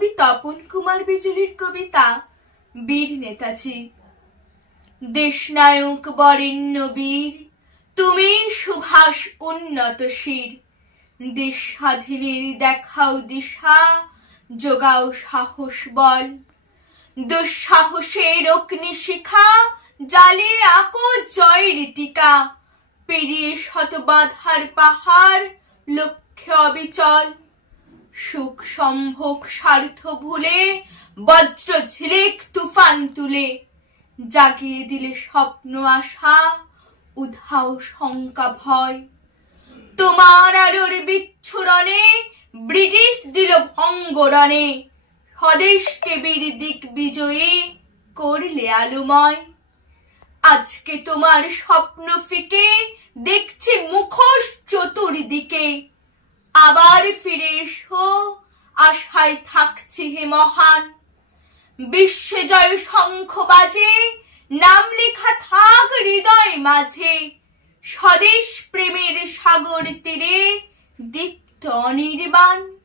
কবি তপন কুমার বিজলির কবিতা বীর নেতাজি। দেশনায়ক বরেণ্য বীর, তুমি সুভাষ উন্নত শির। দেশ স্বাধীনের দেখাও দিশা, যোগাও সাহস বল। দুঃসাহসের অগ্নিশিখা জালে আঁকো জয়ের টিকা। পেরিয়ে শত বাধার পাহাড়, লক্ষ্যে অবিচল। সুখ সম্ভোগ স্বার্থ ভুলে, বজ্র ঝিলিক তুফান তুলে। জাগিয়ে দিলে স্বপ্ন আশা, উধাও শঙ্কা ভয়। তোমার আলোর বিচ্ছুরণে ব্রিটিশ দিল ভঙ্গরণে। স্বদেশকে বীর দিক বিজয়ী করলে আলোময়। আজকে তোমার স্বপ্ন ফিকে, দেখছি মুখোশ চতুর্দিকে। আবার ফিরে এসো, আশায় থাকছি হে মহান। বিশ্বে জয় শঙ্খ বাজে, নাম লেখা থাক হৃদয় মাঝে। স্বদেশ প্রেমের সাগর তীরে দীপ্ত অনির্বাণ।